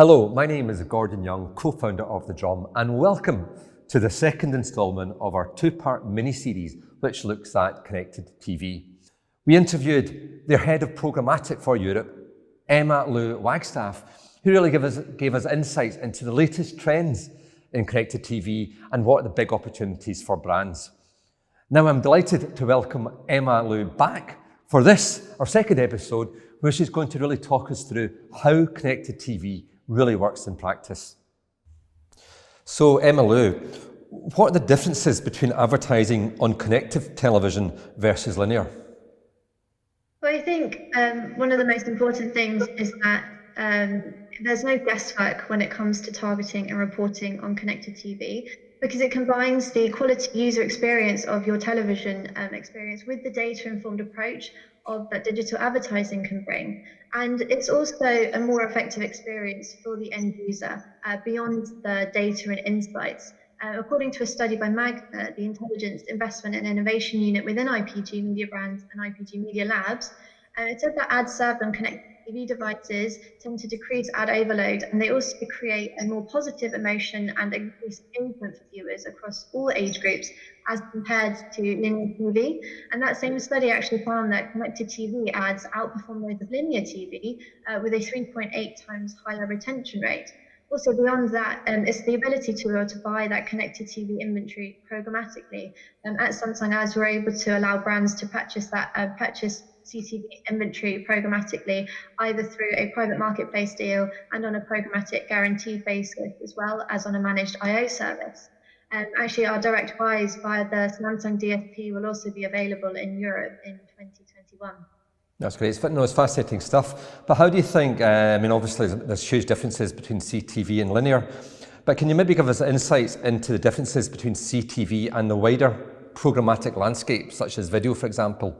Hello, my name is Gordon Young, co-founder of The Drum, and welcome to the second instalment of our two-part mini-series which looks at connected TV. We interviewed their head of programmatic for Europe, Emma Lou Wagstaff, who really gave us insights into the latest trends in connected TV and what are the big opportunities for brands. Now I'm delighted to welcome Emma Lou back for this, our second episode, where she's going to really talk us through how connected TV really works in practice. So Emma Lou, what are the differences between advertising on connected television versus linear? Well, I think one of the most important things is that there's no guesswork when it comes to targeting and reporting on connected TV, because it combines the quality user experience of your television experience with the data-informed approach of that digital advertising can bring. And it's also a more effective experience for the end user beyond the data and insights. According to a study by Magna, the Intelligence Investment and Innovation Unit within IPG Media Brands and IPG Media Labs, it said that ads served on connected TV devices tend to decrease ad overload, and they also create a more positive emotion and increase engagement for viewers across all age groups as compared to linear TV. And that same study actually found that connected TV ads outperform those of linear TV with a 3.8 times higher retention rate. Also, beyond that, it's the ability to buy that connected TV inventory programmatically. At Samsung Ads, we're able to allow brands to purchase CTV inventory programmatically, either through a private marketplace deal and on a programmatic guaranteed basis, as well as on a managed IO service. Actually, our direct buys via the Samsung DSP will also be available in Europe in 2021. That's great. It's fascinating stuff. But how do you think, obviously there's huge differences between CTV and linear, but can you maybe give us insights into the differences between CTV and the wider programmatic landscape, such as video, for example?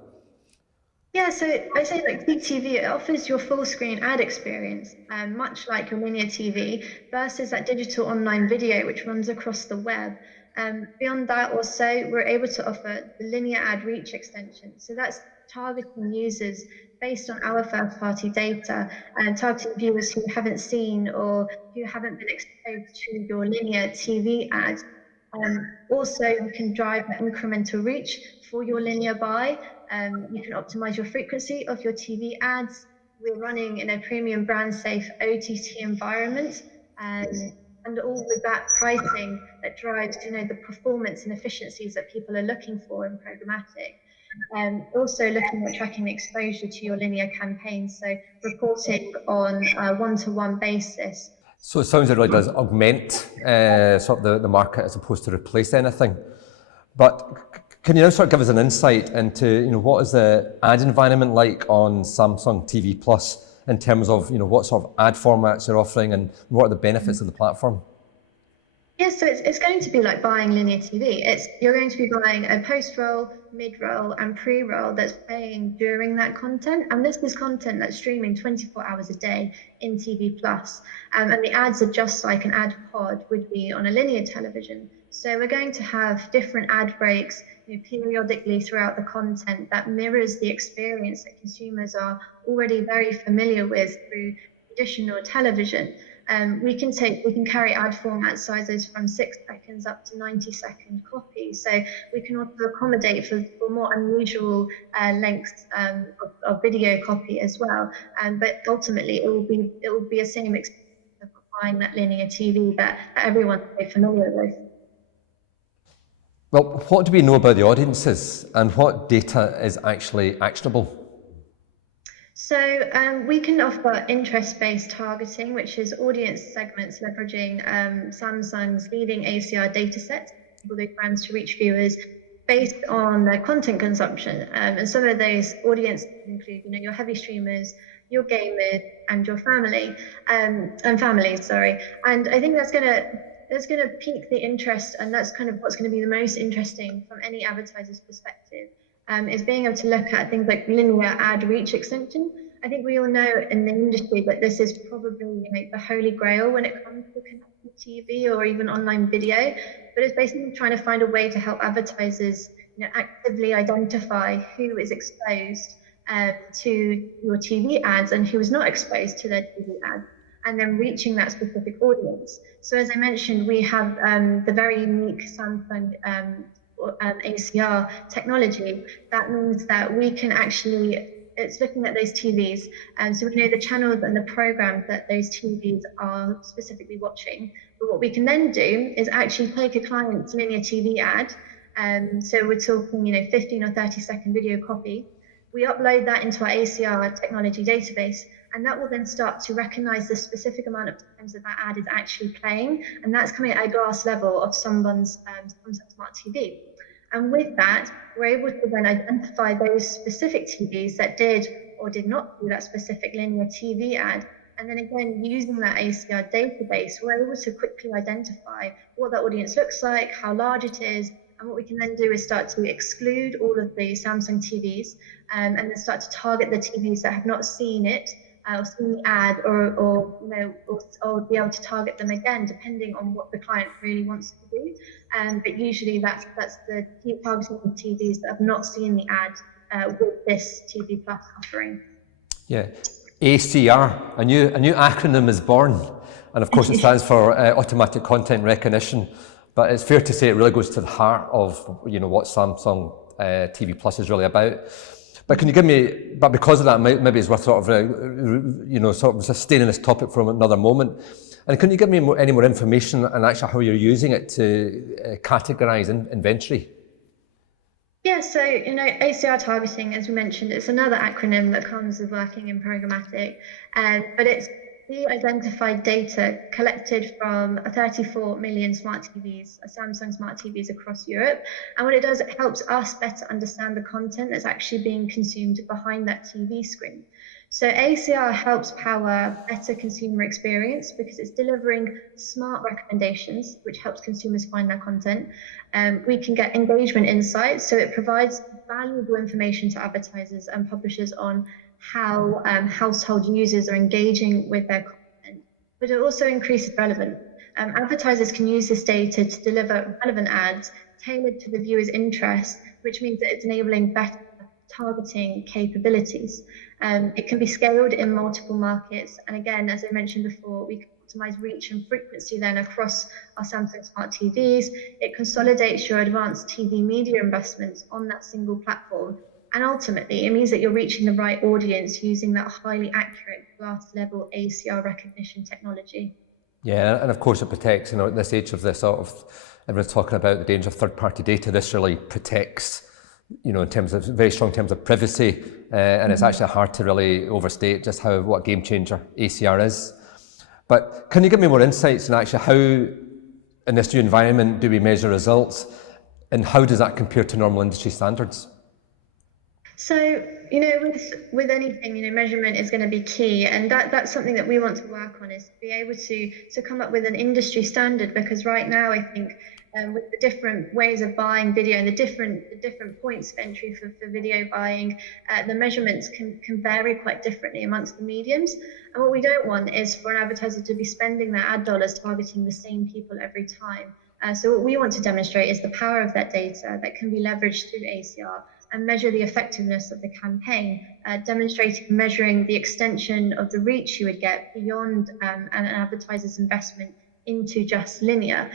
Yeah, so I say like CTV, it offers your full screen ad experience, much like your linear TV, versus that digital online video, which runs across the web. Beyond that, also, we're able to offer the linear ad reach extension. So that's targeting users based on our first-party data and targeting viewers who haven't seen or who haven't been exposed to your linear TV ads. Also, you can drive that incremental reach for your linear buy. You can optimize your frequency of your TV ads. We're running in a premium brand safe OTT environment, and all with that pricing that drives the performance and efficiencies that people are looking for in programmatic. Also looking at tracking the exposure to your linear campaigns, so reporting on a one-to-one basis. So it sounds like it really does augment sort of the market as opposed to replace anything. But can you now sort of give us an insight into what is the ad environment like on Samsung TV Plus in terms of what sort of ad formats you're offering and what are the benefits of the platform? Yeah, so it's going to be like buying linear TV. You're going to be buying a post-roll, mid-roll, and pre-roll that's playing during that content. And this is content that's streaming 24 hours a day in TV Plus. And the ads are just like an ad pod would be on a linear television. So we're going to have different ad breaks periodically throughout the content that mirrors the experience that consumers are already very familiar with through traditional television. We can carry ad format sizes from 6 seconds up to 90-second copies. So we can also accommodate for more unusual lengths of video copy as well. But ultimately, it will be the same experience of buying that linear TV that everyone's very familiar with. Well, what do we know about the audiences and what data is actually actionable? So we can offer interest-based targeting, which is audience segments leveraging Samsung's leading ACR dataset to enable those brands to reach viewers based on their content consumption. And some of those audiences include, your heavy streamers, your gamers, and your family, and families. Sorry. And I think that's going to pique the interest, and that's kind of what's going to be the most interesting from any advertiser's perspective. Is being able to look at things like linear ad reach extension. I think we all know in the industry that this is probably the holy grail when it comes to connected TV or even online video, but it's basically trying to find a way to help advertisers actively identify who is exposed to your TV ads and who is not exposed to their TV ads. and then reaching that specific audience. So as I mentioned, we have the very unique Samsung ACR technology. That means that we can actually, it's looking at those TVs, and so we know the channels and the programs that those TVs are specifically watching. But what we can then do is actually take a client's linear TV ad, so we're talking, 15 or 30-second video copy. We upload that into our ACR technology database, and that will then start to recognize the specific amount of times that ad is actually playing, and that's coming at a glass level of someone's smart TV. And with that, we're able to then identify those specific TVs that did or did not do that specific linear TV ad. And then again, using that ACR database, we're able to quickly identify what that audience looks like, how large it is, and what we can then do is start to exclude all of the Samsung TVs, and then start to target the TVs that have not seen it, or seen the ad, or be able to target them again, depending on what the client really wants to do. But usually that's the targeting of TVs that have not seen the ad with this TV Plus offering. Yeah, ACR, a new acronym is born, and of course it stands for automatic content recognition. But it's fair to say it really goes to the heart of what Samsung TV Plus is really about. But can you give me? But because of that, maybe it's worth sort of sustaining this topic for another moment. And can you give me any more information on actually how you're using it to categorize inventory? Yeah, so ACR targeting, as we mentioned, it's another acronym that comes with working in programmatic, but it's the identified data collected from 34 million smart TVs, Samsung smart TVs across Europe. And what it does, it helps us better understand the content that's actually being consumed behind that TV screen. So ACR helps power better consumer experience because it's delivering smart recommendations, which helps consumers find their content. We can get engagement insights, so it provides valuable information to advertisers and publishers on how household users are engaging with their content, but it also increases relevance. Advertisers can use this data to deliver relevant ads tailored to the viewer's interest, which means that it's enabling better targeting capabilities. It can be scaled in multiple markets, and again, as I mentioned before, we can optimize reach and frequency then across our Samsung smart TVs. It consolidates your advanced TV media investments on that single platform. And ultimately, it means that you're reaching the right audience using that highly accurate glass level ACR recognition technology. Yeah, and of course it protects, at this age of this sort of, everyone's talking about the danger of third-party data. This really protects, in terms of very strong terms of privacy, and it's actually hard to really overstate just what a game changer ACR is. But can you give me more insights on actually how, in this new environment, do we measure results, and how does that compare to normal industry standards? So, with anything, measurement is going to be key, and that's something that we want to work on, is to be able to come up with an industry standard, because right now I think with the different ways of buying video and the different points of entry for video buying, the measurements can vary quite differently amongst the mediums. And what we don't want is for an advertiser to be spending their ad dollars targeting the same people every time. So what we want to demonstrate is the power of that data that can be leveraged through ACR and measure the effectiveness of the campaign, demonstrating and measuring the extension of the reach you would get beyond an advertiser's investment into just linear.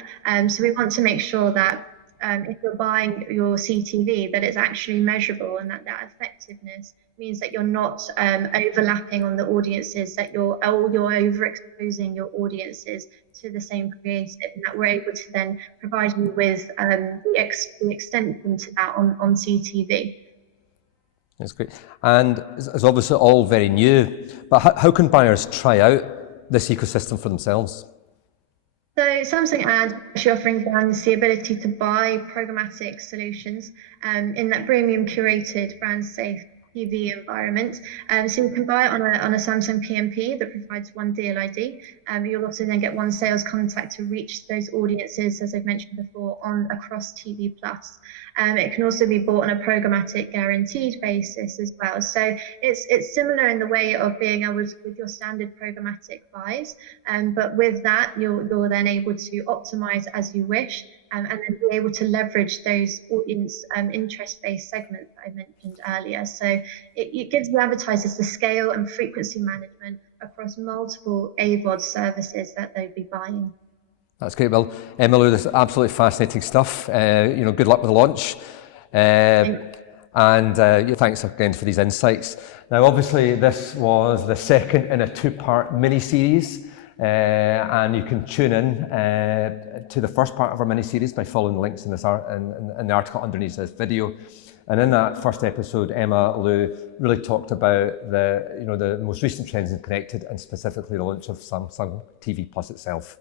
So we want to make sure that if you're buying your CTV, that it's actually measurable, and that effectiveness means that you're not overlapping on the audiences, that you're overexposing your audiences to the same creative, and that we're able to then provide you with the extension to that on CTV. That's great. And it's obviously all very new, but how can buyers try out this ecosystem for themselves? So Samsung Ads is actually offering brands the ability to buy programmatic solutions in that premium curated brand safe TV environment. So you can buy it on a Samsung PMP that provides one deal ID. You'll also then get one sales contact to reach those audiences, as I've mentioned before, across TV Plus. It can also be bought on a programmatic guaranteed basis as well. So it's similar in the way of being able to, with your standard programmatic buys, but with that you're then able to optimize as you wish, and then be able to leverage those audience interest-based segments that I mentioned earlier. So it gives the advertisers the scale and frequency management across across multiple AVOD services that they'd be buying. That's great. Well, Emily, this is absolutely fascinating stuff. Good luck with the launch. Thanks again for these insights. Now, obviously, this was the second in a two-part mini-series, and you can tune in to the first part of our mini-series by following the links in the article underneath this video. And in that first episode, Emma Lou really talked about the most recent trends in connected, and specifically the launch of Samsung TV Plus itself.